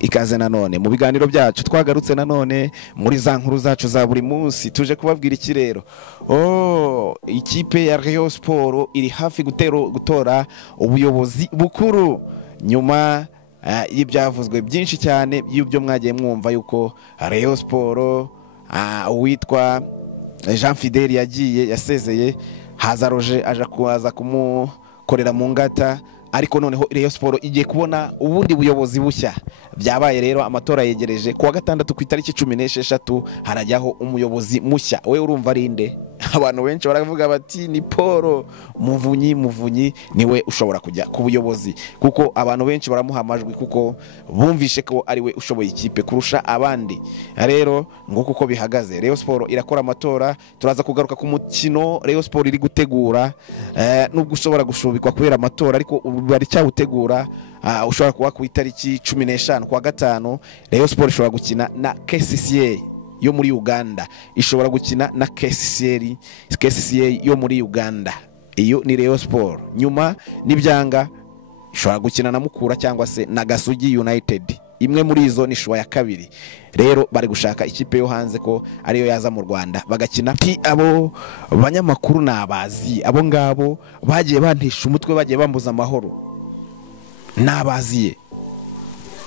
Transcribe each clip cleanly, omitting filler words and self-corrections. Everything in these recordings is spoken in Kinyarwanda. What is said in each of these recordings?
ikaze nanone mu biganiro byacu twagarutse nanone muri za nkuru zacu za buri munsi tuje kubabwira iki rero. Ikipe ya Rayon Sport iri hafi gutora ubuyobozi bukuru nyuma y'ibyavuzwe byinshi cyane y'ibyo mwagiye mwumva yuko Rayon Sport uwitwa Jean Fidel yagiye yasezeye, haza Roger aje kuza kumukorera mu ngata, ariko noneho Rayon Sport igiye kubona ubundi buyobozi bushya. Byabaye rero amatora yegereje kuwa gatandatu ku itariki 16 harajyaho umuyobozi mushya. We urumva rinde? Abantu benshi baravuga bati ni Paul Muvunyi niwe ushobora kujya ku buyobozi, kuko abantu benshi baramuha amajwi kuko bumvishe ko ari we ushoboye ikipe kurusha abandi. Rero nguko uko bihagaze, Rayon Sport irakora amatora. Turaza kugaruka ku mukino Rayon Sport iri gutegura, nubwo ushobora gushubikwa kubera amatora ariko bari cyawutegura. Ushobora kuba ku itariki 15 kwa gatanu Rayon Sport ishobora gukina na KCCA yo muri Uganda, ishobora gukina na KCCA yo muri Uganda. Iyo ni Rayon Sport. Nyuma nibyanga ishobora gukina na Mukura cyangwa se na Gasugi United. Imwe muri izo ni shuwa ya kabiri. Rero bari gushaka ikipe yo hanze ko ariyo yaza mu Rwanda bagakina. Abo banyamakuru nabazi, abo ngabo bagiye bantisha umutwe, bagiye bambuza amahoro.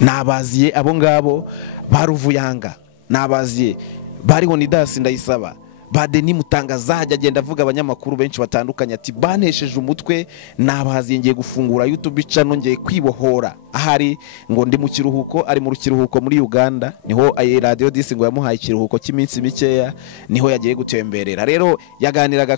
Nabaziye abo ngabo baruvuyanga, nabaziye bariho Nidasi Ndayisaba, Badeni Mutangazaje agenda avuga abanyamakuru benshi batandukanye ati banesheje umutwe. Nabaziye ngiye gufungura YouTube channel, ngiye kwibohora. Ahari ngo ndi mu kiruhuko, ari mu kiruhuko muri Uganda, niho Radio Disi ngo yamuhaye ikiruhuko cy'iminsi mikeya, niho yagiye gutemberera. Rero yaganiraga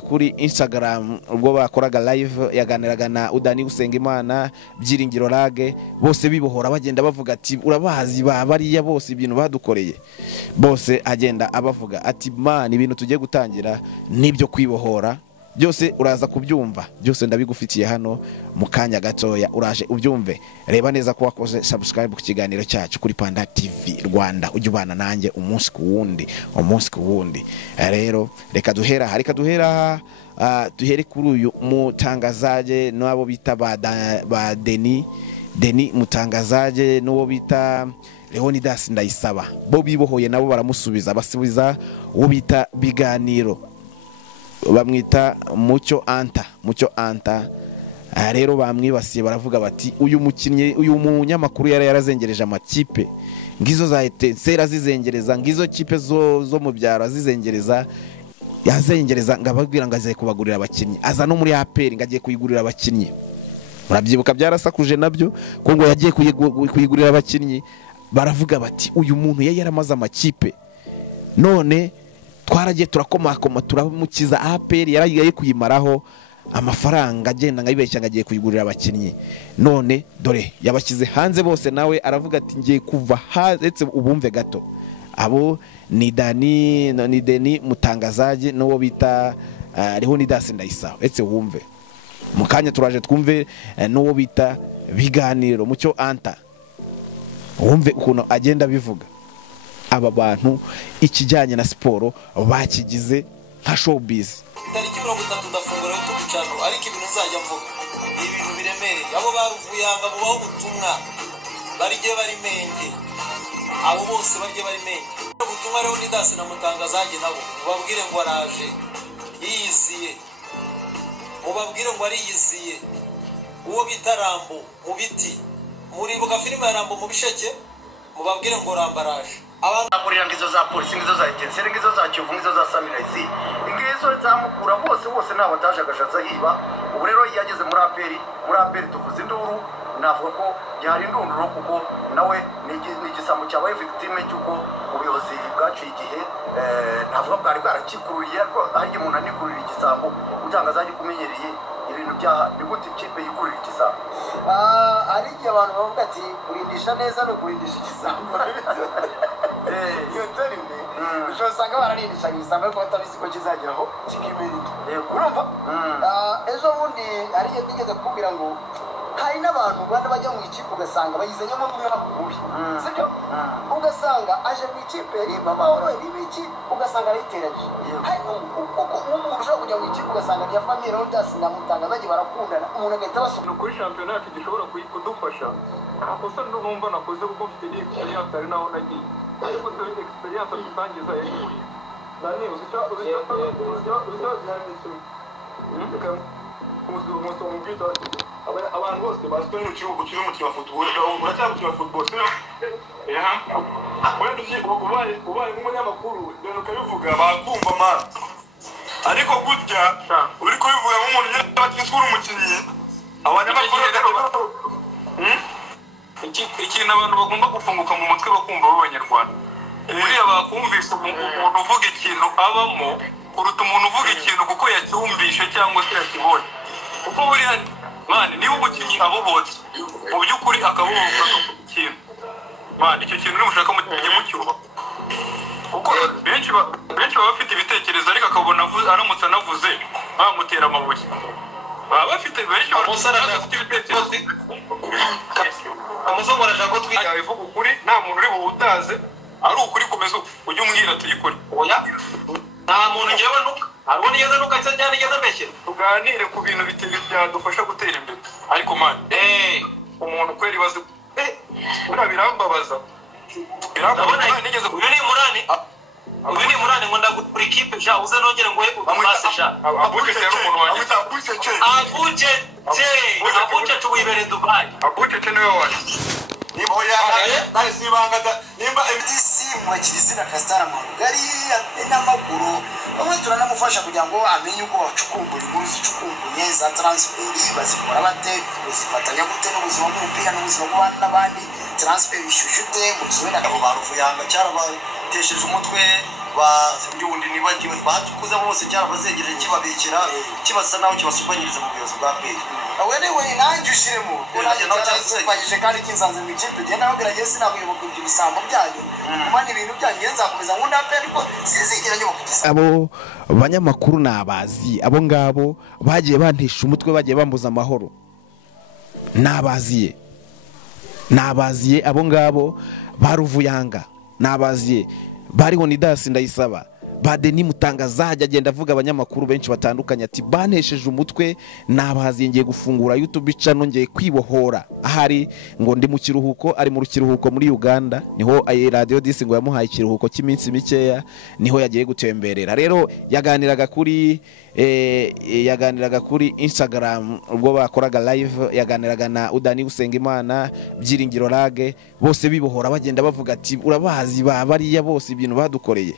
kuri Instagram ubwo bakoraga live, yaganiraga na Udani Usengimana, Byiringiro Rage, bose bibohora bagenda bavuga ati urabazi bariya bose ibintu badukoreye. Bose agenda abavuga ati ibintu tugiye gutangira nibyo kwibohora. Byose uraza kubyumva, byose ndabigufitiye hano mu kanya gatoya, uraje ubyumve. Reba neza ko wakoze subscribe ku kiganiro cyacu kuri Panda TV Rwanda, ujye ubana nanjye umunsi ku wundi. Rero reka duhera kuri uyu Mutangazaje n'abo bita ba Deni Mutangazaje n'uwo bita Leonidas Ndayisaba. Bo bibohoye nabo baramusubiza, basubiza uwo bita Biganiro, bamwita Mucyo Anta. Rero bamwibasiye baravuga bati uyu munyamakuru yarazengereje amakipe, ngizo za Etensera zizengereza, ngizo kipe zo mu byaro zizengereza, yazengereza ngababwira ngo azaye kubagurira abakinnyi, aza no muri APR ngagiye kuyigurira abakinnyi. Murabyibuka byarasakuje nabyo ko ngo yagiye kuyigurira abakinnyi. Baravuga bati uyu muntu yaramaze amakipe, none twaragiye turakomakoma turamukiza. APR yaragiye kuyimaraho amafaranga, agenda ngabibeshya ngagiye kuyigurira abakinnyi. None dore yabakize hanze bose, nawe aravuga ati ngiye kuva hanze. Ubumve gato, abo ni Deni Mutangazaje n'uwo bita Leonidas Ndayisaba. Etse wumve mu kanya turaje twumve n'uwo bita Biganiro Mucyo Anta, wumve ukuntu agenda bivuga. Aba bantu ikijyanye na siporo bakigize nka showbiz. Tariki 30 ndafungura YouTube channel, ariko ibintu nzajya mvuga ni ibintu biremereye. Abo baruvuyanga bo ubutumwa barije bari menge, abo bose barije bari menge. Ubutumwa rero Nidasi na Mutangazaje nabo ubabwire ngo araje yiyiziye, ubabwire ngo ari yiziye. Uwo bitarambo mu biti, muribuka filime ya Rambo mu bisheke, mubabwire ngo rambaraje. Abangurira ngizo za polisi, ngizo za Etensera, ngizo za Kivu, ngizo za Samiraizi, ngizo zamukura bose nabataje agashatsa hiba. Ubu rero yageze muri APR tuvuze induru, navuga ko yari indunduro kuko nawe ni igisambo cyabaye victime cyuko ubuyobozi bwaciye igihe. Navuga bwari bwarakikuruye ko ari umuntu anikurira igisambo. Mutangazaje kumenyereye ibintu byaha ni gute ikipe yikurira igisambo. Ari igihe abantu bavuga ati kurindisha neza no kurindisha igisambo. Iyo terime usanga bararindisha igisambo ariko batabizi ko kizageraho kikimerika. Urumva ejo bundi ari yigeze kubwira ngo hari n'abantu bana bajya mu ikipe ugasanga bayizanyemo n'umwaka mubi, sibyo? ugasanga aje mu ikipe rimba amahoro n'ibiki ugasanga arayiteranyije kuko umuntu ushobora kujya mu ikipe ugasanga niya famille Rondas na Mutangazaje barakundana umuntu agahita basoma kuri shampiyona yacu gishobora kudufasha akosa numva nakoze kuko mfite experience ari naho nagiye ariko se experience tutangiza yagiye nani abantu bose bazwi mu kibuga kiri mu kibuga football uracyabukira football sino ubaye nk'umunyamakuru rero ukabivuga bakumva mana ariko gutya uri kubivuga nk'umuntu yabatizwe umukinnyi abanyamakuru ikintu abantu bagomba gufunguka mu mutwe bakumva b'abanyarwanda buriya bakumvise umuntu uvuga ikintu abamo kuruta umuntu uvuga ikintu kuko yacyumvishe cyangwa se yakibonye kuko buriya mani niba umukinnyi abohotse mu by'ukuri akabohoka ikintu mani icyo kintu nimushaka mujye mucyubaha kuko benshi baba bafite ibitekerezo ariko akabona aramutse anavuze bamutera amabuye baba bafite benshi bafite ibitekerezo amuzongora ashaka ko twiga bivuga ukuri nta muntu uri buwutaze ari ukuri komeza ujye umbwira tuyikore oya nta muntu ngewe nuka hariho nigeze nuka cyane cyane nigeze mbeshyira tuganire ku bintu byadufasha gutera imbere ariko mani umuntu kweri bazi buriya birambabaza nigeze uyu ni murani ngo ndagura ikipe sha uze nongere ngo umase sha abuce yari umuntu wanjye abuce tubibere Dubai abuce niwe wanjye niba naye sibanga nimba MTC mwakizina Kastara Marugari n'amaguru bamwe turanamufasha kugira ngo amenye uko bacukumbura inkuru zicukumbuye za transfer bazikora bate uzifatanya gute n'ubuzima bw'umupira n'ubuzima bw'abandi n'abandi transfer bishushute mu kiwenda abo baruvuyanga cyarabatesheje umutwe ndiundi nibagiwe batukuza bose cyarabazengereje kibabekera kibasa naho kibasubanyiriza mu buyobozi bwa PER awenewe nanjye ushiremo urajye nawe cyazifanyije kandi kinzanze mu ikipe genda bagerageze sinakuyoboka ibyo bisambo byanyu kumana ibintu byanyu nzakomeza nkunda PER ariko sizigera nyoboka igisa abo banyamakuru nabazi abo ngabo bagiye bantesha umutwe bagiye bambuza amahoro nabaziye abo ngabo baruvuyanga nabaziye bariho Nidasi Ndayisaba Badeni Mutangazaje agenda avuga abanyamakuru benshi batandukanye ati banesheje umutwe nabazi ngiye gufungura YouTube channel ngiye kwibohora ahari ngo ndi mu kiruhuko ari mu kiruhuko muri Uganda niho Radio Disi ngo yamuhaye ikiruhuko cy'iminsi mikeya niho yagiye gutemberera rero yaganiraga kuri Instagram ubwo bakoraga live yaganiraga na Udani Usengimana Byiringiro Rage bose bibohora bagenda bavuga ati urabazi bariya bose ibintu badukoreye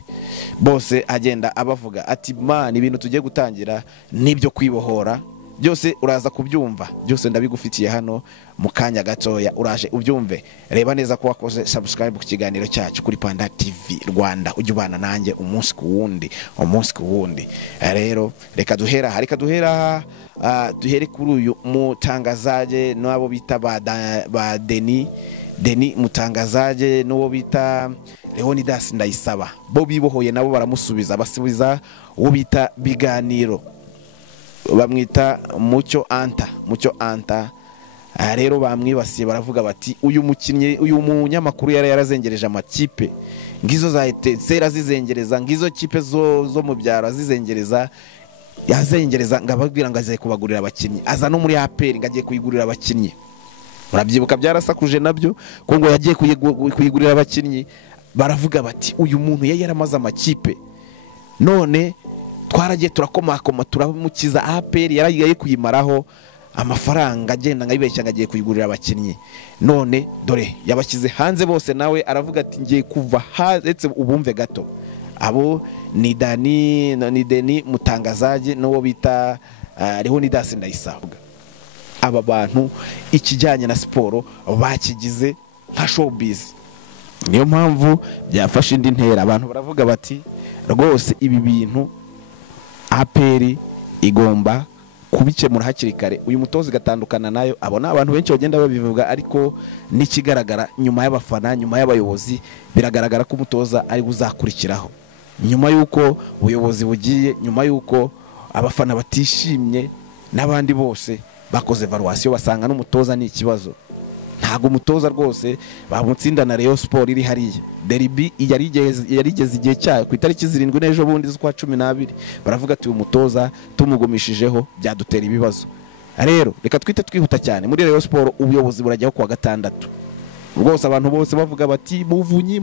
bose agenda abavuga ati man ibintu tugiye gutangira nibyo kwibohora byose uraza kubyumva byose ndabigufitiye hano mu kanya gatoya uraje ubyumve reba neza ko wakoze subscribe ku kiganiro cyacu kuri Panda TV Rwanda ujye ubana nanjye umunsi ku wundi rero reka duhera kuri uyu Mutangazaje n'abo bita ba Deni Mutangazaje n'uwo bita Leonidas Ndayisaba bo bibohoye nabo baramusubiza basubiza uwo bita Biganiro bamwita Mucyo Anta rero bamwibasiye baravuga bati uyu munyamakuru yarazengereje amakipe ngizo za etensera zizengereza ngizo kipe zo mu byaro zizengereza yazengereza ngababwira ngo azaye kubagurira abakinnyi aza no muri APR ngagiye kuyigurira abakinnyi murabyibuka byarasakuje nabyo ko ngo yagiye kuyigurira abakinnyi baravuga bati uyu muntu yaramaze amakipe none twaragiye turakomakoma turamukiza APR yaragiye kuyimaraho amafaranga agenda ngabibeshya ngagiye kuyigurira abakinnyi none dore yabashyize hanze bose nawe aravuga ati ngiye kuva hanze ubumve gato abo ni Deni Mutangazaje n'uwo bita Leonidas Ndayisaba aba bantu ikijyanye na siporo bakigize nka showbiz niyo mpamvu byafashe indi ntera abantu baravuga bati rwose ibi bintu APR igomba kubikemura hakiri kare uyu mutozi gatandukana nayo abona abantu benshi bagenda babivuga ariko nikigaragara nyuma y'abafana nyuma y'abayobozi biragaragara ko umutoza ari uzakurikiraho nyuma yuko ubuyobozi bugiye nyuma yuko abafana batishimye n'abandi bose bakoze evaluation basanga n'umutoza ni ikibazo ntago umutoza rwose bamutsinda na Rayon Sport iri hariya. Derby yarigeze igihe cyayo ku itariki 7 n'ejo bundi z'ukwa 12 baravuga ati uyu mutoza tumugumishijeho byadutera ibibazo. Rero reka twite twihuta cyane muri Rayon Sport ubuyobozi burajyaho kwa gatandatu. Rwose abantu bose bavuga bati muvunyi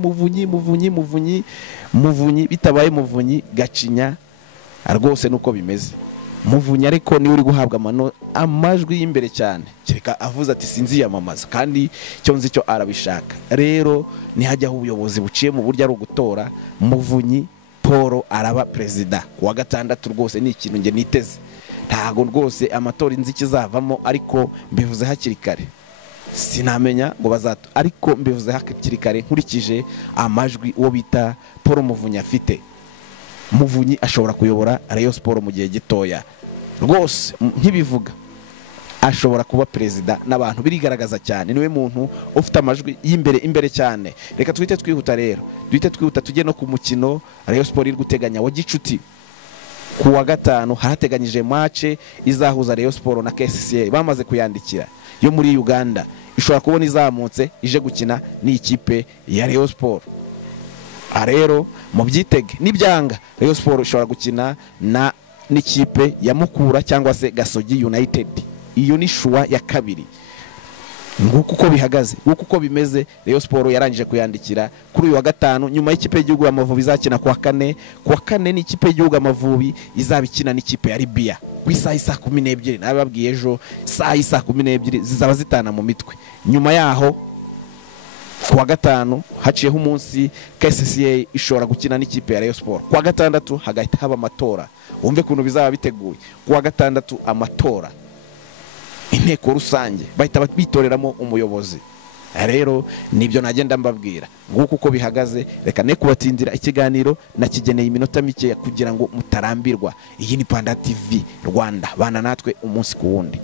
bitabaye muvunyi Gacinya rwose nuko bimeze. Muvunyi ariko ni uri guhabwa amajwi y'imbere cyane kireka avuze ati sinzi yamamaza kandi cyo nzi cyo arabishaka. Rero nihajyaho ubuyobozi buciye mu buryo ari ugutora Muvunyi Paul araba president kuwa gatandatu. Rwose ni ikintu nge niteze, ntago rwose amatora inzi kizavamo, ariko mbivuze hakiri kare sinamenya ngo bazato, ariko mbivuze hakiri kare nkurikije amajwi uwo bita Paul Muvunyi afite. Muvunyi ashobora kuyobora Rayon Sport mu gihe gitoya rwose, nkibivuga ashobora kuba president n'abantu birigaragaza cyane, niwe muntu ufite amajwi imbere cyane. Reka twite twihuta rero, tujye no ku mukino Rayon Sport iri guteganya wa gicuti kuwa gatanu. Harateganyije match izahuza Rayon Sport na KCCA, bamaze kuyandikira yo muri Uganda, ishobora kubona izamutse ije gukina ni ikipe ya Rayon Sport. Rero mu byitege nibyanga Rayon Sport ishobora gukina na n'ikipe ya Mukura cyangwa se Gasogi United. Iyo ni shuwa ya kabiri. Nguko uko bihagaze, nguko uko bimeze. Rayon Sport yarangije kuyandikira kuri uyu wa gatanu, nyuma y'ikipe y'igihugu Amavubi izakina kuwa kane ni ikipe y'igihugu Amavubi izabikina n'ikipe ya Libya ku isaha 12. Nababwiye ejo isaha 12 zizaba zitana mu mitwe. Nyuma yaho kuwa gatanu haciyeho umunsi KCCA ishobora gukina n'ikipe ya Rayon Sport. Kuwa gatandatu hagahita haba amatora, wumve kuntu bizaba biteguye. Kuwa gatandatu amatora, inteko rusange bahita bitoreramo umuyobozi. Rero nibyo nagenda mbabwira, nguko uko bihagaze. Reka ne kubatindira ikiganiro nakigeneye iminota mike kugira ngo mutarambirwa. Iyi ni Panda TV Rwanda, bana natwe umunsi ku wundi.